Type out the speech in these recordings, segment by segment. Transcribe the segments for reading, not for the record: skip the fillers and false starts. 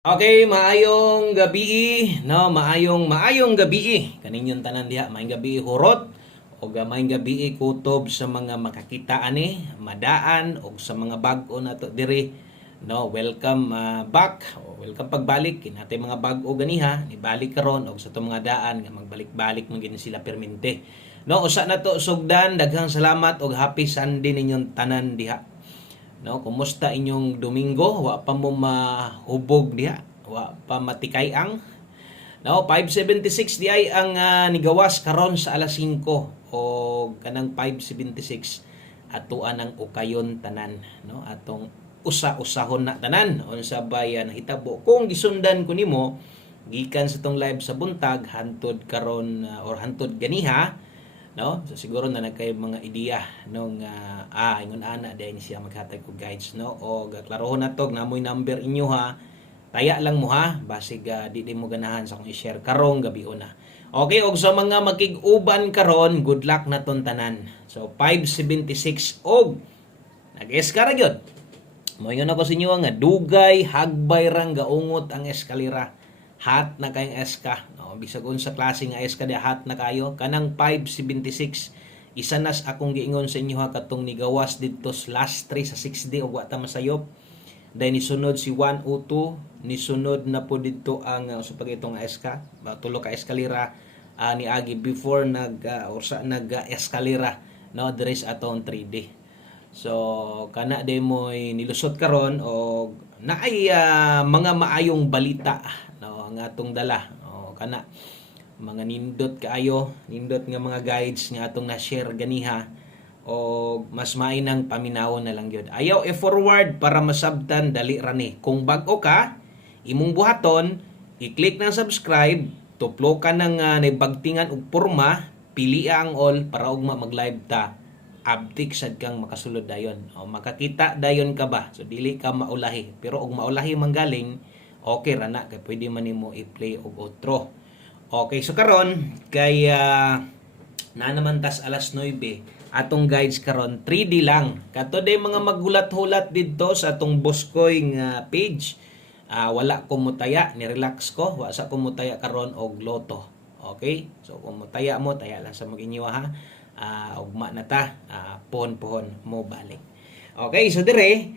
Okay, maayong gabi, no? Maayong gabi. Kaninyong tanan diha, maayong gabi hurot o maayong gabi kutob sa mga makakita ani, madaan o sa mga bag-o nato diri. No, welcome back. O welcome pagbalik kinatay mga bag-o ganiha, nibalik karon og sa to mga daan nga magbalik-balik man gini sila permente. No, usa na to sugdan, daghang salamat og happy Sunday ninyong tanan diha. No, kumusta inyong Domingo? Wa pa mo mahubog diha. Wa pa matikay ang. No, 576 di ay ang nigawas karon sa alas 5 o kanang 576 atuan ang ukayon tanan, no? Atong usa-usahon na tanan unsa bayan hitabo. Kung gisundan ko nimo gikan sa tong live sa buntag hantod karon or hantod ganiha, no, so siguro na nagkay mga ideya nung ingon ana dahil siya maghatag og guides, no, o klarohon nato namoy number inyo ha, taya lang mo ha basig di mo ganahan sa akong i-share karong gabi una. Okay, og sa mga makig-uban karon, good luck naton tanan. So 576 og nag-eskara gyud. Moingon ako sa inyo nga dugay hagbay rang gaungot ang eskalera. Hat na kayong eska, no? Bisag unsa klase nga eska di hat na kayo kanang 576. Isa nas akong giingon sa inyo ha katong nigawas didto last 3 sa 6D og wa ta masayop. Dahil nisunod si 102, nisunod na po dito ang sa pagitong eska, tulo ka eskalera ni agi before nag-eskalera, no, there is atong 3D. So kana de mo'y nilusot karon og naay mga maayong balita, no, ang atong dala, o kana mga nindot nga mga guides nga atong na-share ganiha o mas mainang paminawon na lang yun. Ayaw forward para masabtan dali rani. Kung bago ka, imong buhaton, i-click ng subscribe, tuplo ka ng naibagtingan og porma, pili ang all para ugma mag-live ta. Abtik sad kang makasulod dayon. O makakita dayon ka ba? So dili ka maulahi. Pero og maulahi manggaling, okay ra na kay pwede man nimo i-play og outro. Okay, so karon kay na naman tas alas 9 atong guides karon 3D lang. Kato day mga magulat-hulat didto sa atong Boskoy nga page. Wala ko mutaya, ni-relax ko, wa sa ko mutaya karon og loto. Okay? So kung mutaya mo, taya lang sa mag-inyo ha. Ugma na ta, pohon mo balik. Okay, so dire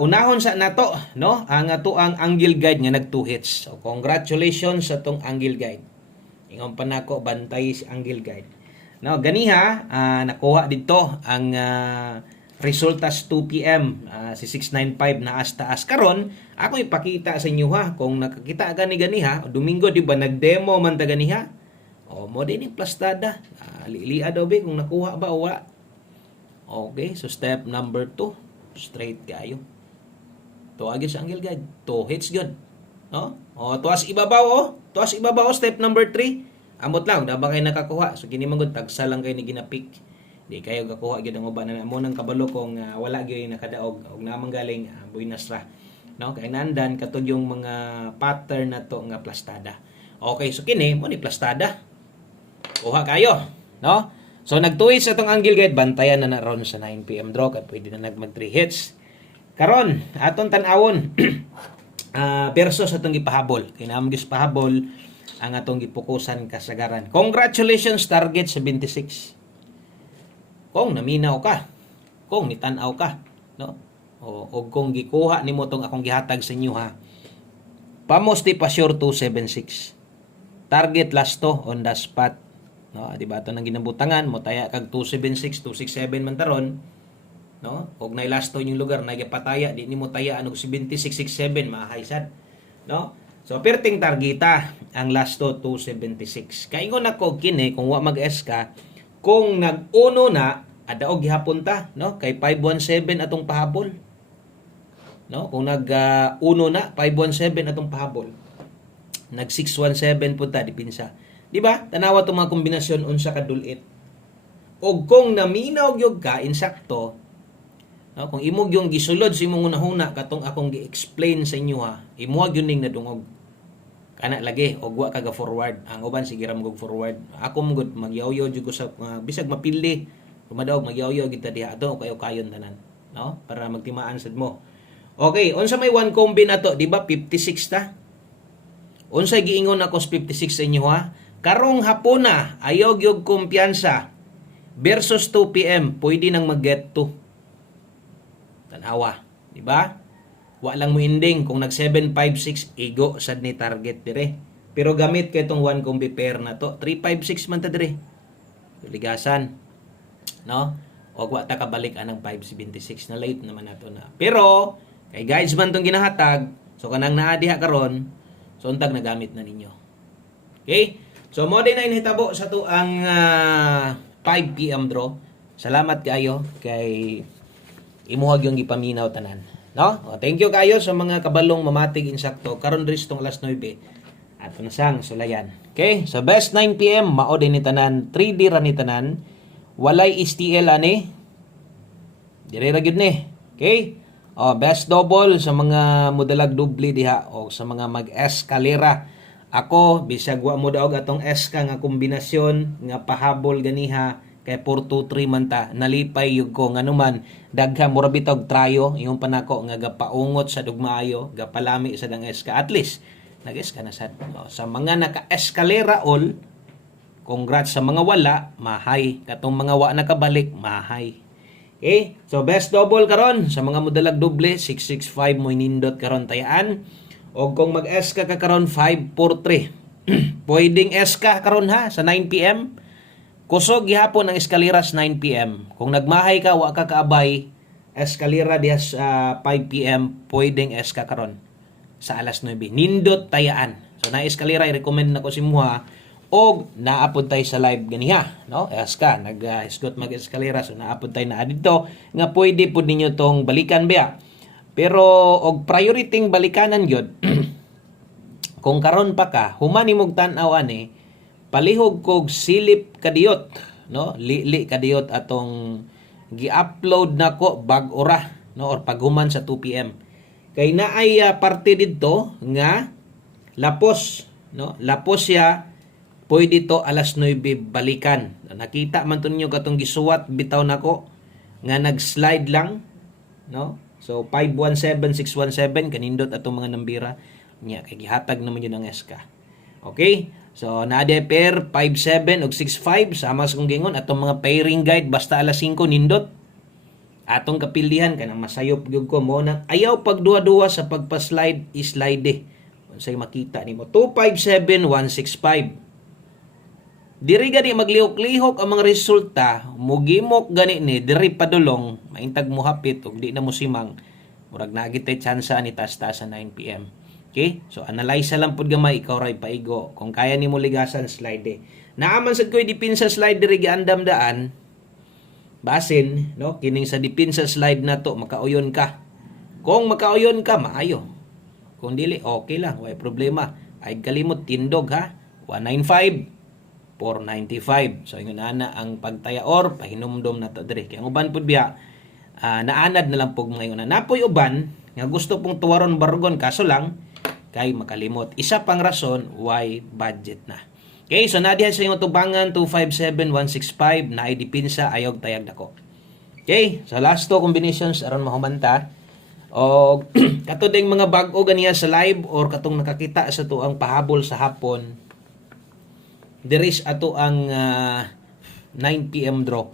unahon sa nato, no? Ang ato ang angle guide nga nag 2 hits. So congratulations sa tong angle guide. Ingon pa nako bantay si angle guide. No, ganiha nakuha dito ang resulta sa 2 PM si 695 na taas karon. Ako ipakita sa inyo ha kung nakakita ganiha Domingo di ba nag-demo man ta ganiha. O mo din plastada. Lilia daw be kung nakuha ba o wala. Okay, so step number 2, straight kayo. Tuwagin sa angle guide. 2 hits good. No? O tuwas ibabaw step number 3. Amot lang, da ba kayo nakakuha? So, kini magod, tagsa lang kayo ni ginapik. Di kayo kakuha gyud ang uban na mo nang kabalo kung wala gyud nakadaog og namang galing buinas ra. No, kay nandan katud yung mga pattern na to nga plastada. Okay, so kini mo ni plastada. Kuha kayo, no? So nagtuwi sa tong angle guide, bantayan na ron sa 9 PM draw at pwede na mag 3 hits. Karon, aton tan-awon perso sa atong gipahabol. Kinahanglan gis pahabol ang atong gipukusan kasagaran. Congratulations, target 76. Kung naminaw ka, kung nitan-aw ka, no? O kung gikuha nimo tong akong gihatag sa inyo ha. Pamosti pa sure 276. Target last to on the spot. No, di ba ito nang ginabutangan mo taya kag 276, 267 man taron, no? Og nay last to yung lugar na gipataya di nimo taya og 7667 mahaysad, no? So, perting targeta ang last to 276. Kaingon ako kini kung wa mag-eska, kung nag-uno na, adaog gihapon ta, no? Kay 517 atong pahabol. No? Kung nag-uno na, 517 atong pahabol. Nag 617 punta dipinsa. Di ba? Tanawa itong mga kombinasyon unsa ka dulit. O kung naminaw gyud ka insakto, no? Kung imog yung gisulod sa imong unahuna katong akong gi-explain sa inyo ha, imuha gyud ning nadungog. Kana lagi og wa ka forward. Ang uban sige ra mag forward. Ako mugod magyaw-yaw jud ko sa bisag mapili. Kumadaog magyaw-yaw kita diha ato kayo kayon tanan, no? Para magtimaan sad mo. Okay, unsa may one combi na to, di ba 56 ta? Unsay giingon ako sa 56 sa inyo ha? Karong hapon na, ayaw gyud kumpiyansa versus 2 PM, pwede nang mag-get to. Tanawa, di ba? Wa lang mo ending kung nag 756 igo sad ni target dire. Pero gamit kay tong one combi pair na to, 356 man ta dire. Ligasan, no? O wa ta kabalik anang 576 na late naman nato na. Pero kay guys man tong ginahatag, so kanang naa diha karon, so untag nagamit na ninyo. Okay? So mo din na inhitabo sa to ang 5 PM draw. Salamat kayo kay imuhag yung gipaminaw tanan. No? O, thank you kayo sa mga kabalong mamatig insakto. Karon dris tong alas 9 at nasang sulayan. Okay? So best 9 PM mao din ni tanan, 3D ra ni tanan. Walay STL ani. Dire ra gyud ni. Okay? O, best double sa mga modalag doble diha o sa mga mag-eskalera. Ako bisag wa mo daog atong eska nga kombinasyon nga pahabol ganiha kay 4-2-3 man ta, nalipay yug ko nganuman daghan mura bitog trayo yung panako nga gapaungot sa dugmaayo, gapalami sa dang eska, at least nag-eska na sad. Sa mga naka-eskalera all, congrats. Sa mga wala, mahay. Katong mga wa nakabalik, mahay. Okay? So best double karon sa mga modalag doble, 665 mo nindot karon tayaan. O kung mag-eska ka karon 543. Pwedeng eska karon ha sa 9 PM. Kusog gihapon ang eskaleras 9 PM. Kung nagmahay ka wa ka kaabay, eskalera diha sa 5 PM, pwedeng eska karon sa alas 9. Nindot tayaan. So na eskalera i-recommend nako si Muha og naapod tay sa live ganiha, no? Eska nag-escort mag-eskalera, so naapod tay na adto nga pwede pud ninyo tong balikan biya. Pero og priority balikanan gyud. Kung karon pa ka, human imong tan-aw ani, palihog kog silip kadiyot, no? Li kadiyot atong gi-upload nako bag ora, no? Or paghuman sa 2 PM. Kay naay parte didto nga lapos, no? Lapos siya, pwede to alas 9 balikan. Nakita man to ninyo katong gisuwat bitaw nako nga nag-slide lang, no? So 517617 kanindot atong mga nambira nya kay gihatag naman yun ang SK. Okay? So naade pair 57 ug 65 sama sa kong gingon atong mga pairing guide basta alas 5 nindot. Atong kapildihan kanang masayop gyud ko mo na ayaw pagduwa-duwa sa pagpa-slide slide. Unsay makita nimo 257165. Diri gani maglihok-lihok ang mga resulta, mugimok gani ni diri padulong, maintag mo hapit ug di na mo simang. Murag nagitay tsansa ni tas-tas sa 9 PM. Okay? So analyze lang pud gamay ikaw ray paigo. Kung kaya nimo ligasan slide. Naaman sad koy dipinsa slide diri giandam daan. Basin, no? Kining sa dipinsa slide na to makauyon ka. Kung makauyon ka, maayo. Kung dili, okay lang, way problema. Ay kalimot tindog ha. 195 495. So ingon ana ang pagtaya or pahinumdom na to dire. Kay ang uban pud biya naanad na lang pug mga ingon. Napoy uban nga gusto pong tuwaron bargon kaso lang kay makalimot. Isa pang rason why budget na. Okay, so nadiha sa imong tubangan 257165 na ay dipinsa ayog tayag dako. Okay, so last two combinations aron mahumanta. O katong ding mga bag-o ganiya sa live or katong nakakita sa tuang pahabol sa hapon. There is ato ang 9 PM draw.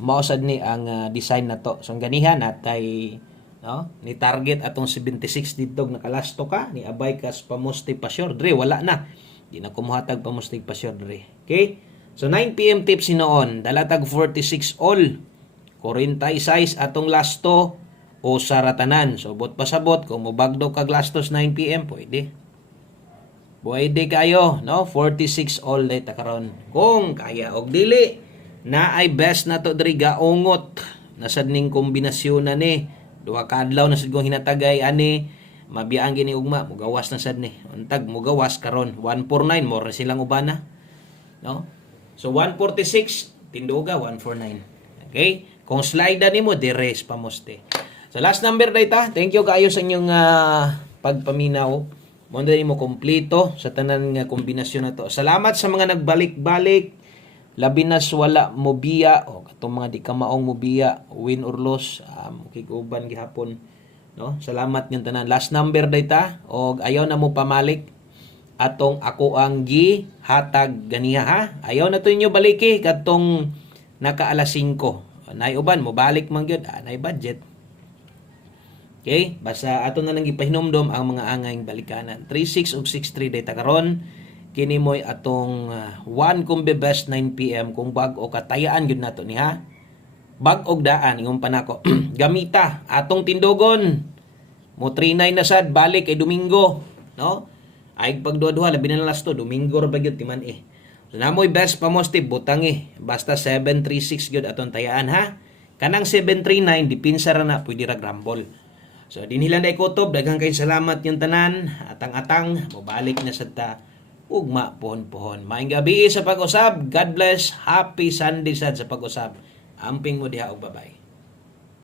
Mausad ni ang design na to. So ang ganihan natay no, ni target atong 76 didtog nakalasto ka ni abay kas pamustig pa sure dre wala na. Di na kumuhatag pamustig pa sure dre. Okay? So 9 PM tips hinoon, dalatag 46 all. 46 atong lasto o saratanan. So bot pasabot kung mobagdo kag lastos 9 PM pwede. Pwede kayo, no? 46 all day ta karon. Kung kaya og dili na ay best na to diri gaungot. Nasad ning kombinasyon na ni. Duha ka adlaw na sad kong hinatagay ani. Mabiyaan gini ugma, mugawas na sad ni. Untag mugawas karon 149 more silang ubana. No? So 146 tinduga 149. Okay? Kung slide nimo dires pamoste. So last number data. Thank you kayo sa inyong pagpaminaw. Mo mo kompleto sa tanan nga kombinasyon na to. Salamat sa mga nagbalik-balik. Labi na wala mobiya o katong mga di ka maong mobiya, win or loss, kiguban gihapon No? Salamat yung tanan. Last number data og ayaw na mo pamalik atong ako ang gi hatag ganiha ha. Ayaw na to inyo baliki katong naka alas 5. Nay uban mo balik man gyud nay budget. Okay? Basta ato na lang ipahinomdom ang mga angayng balikanan. 36 ug 63 data karon. Kini mo'y atong 1 kung best 9 PM kung bag-o katayaan gyud nato ni ha. Bag-og daan ingon pa nako. Gamita atong tindogon. Mo 39 na sad balik kay Domingo, no? Ay pagduha-duha labi na last to Domingo ra ba gyud timan eh. So namoy best pamosti butang eh. Basta 736 gyud atong tayaan ha. Kanang 739 dipinsa ra na pwede ra grumble. So dinhi lang day kutob daghang kay salamat yung tanan. Atang-atang mobalik na sad ta ugma pohon-pohon. Maayong gabi sa pag-usab. God bless. Happy Sunday sad sa pag-usab. Amping mo diha og babay.